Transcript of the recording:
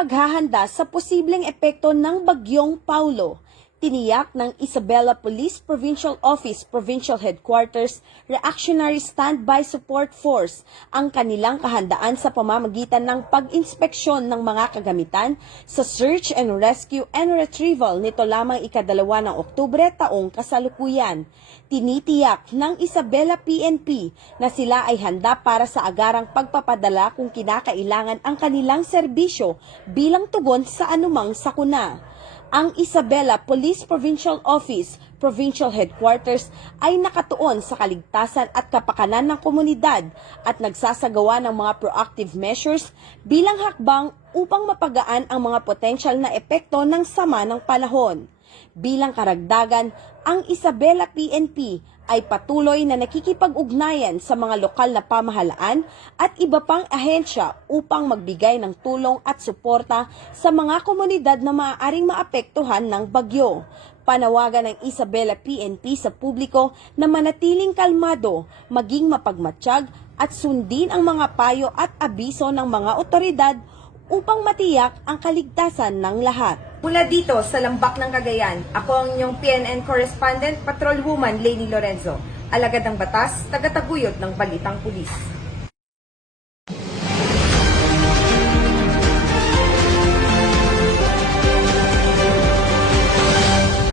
paghahanda sa posibleng epekto ng Bagyong Paulo. Tiniyak ng Isabela Police Provincial Office Provincial Headquarters Reactionary Standby Support Force ang kanilang kahandaan sa pamamagitan ng pag-inspeksyon ng mga kagamitan sa Search and Rescue and Retrieval nito lamang ika-2 ng Oktubre taong kasalukuyan. Tinitiyak ng Isabela PNP na sila ay handa para sa agarang pagpapadala kung kinakailangan ang kanilang serbisyo bilang tugon sa anumang sakuna. Ang Isabela Police Provincial Office, Provincial Headquarters ay nakatuon sa kaligtasan at kapakanan ng komunidad at nagsasagawa ng mga proactive measures bilang hakbang upang mapagaan ang mga potensyal na epekto ng sama ng panahon. Bilang karagdagan, ang Isabela PNP ay patuloy na nakikipag-ugnayan sa mga lokal na pamahalaan at iba pang ahensya upang magbigay ng tulong at suporta sa mga komunidad na maaaring maapektuhan ng bagyo. Panawagan ng Isabela PNP sa publiko na manatiling kalmado, maging mapagmatsyag at sundin ang mga payo at abiso ng mga otoridad upang matiyak ang kaligtasan ng lahat. Mula dito sa Lambak ng Cagayan, ako ang inyong PNN correspondent, Patrolwoman Leni Lorenzo, alagad ng batas, tagataguyod ng Balitang Pulis.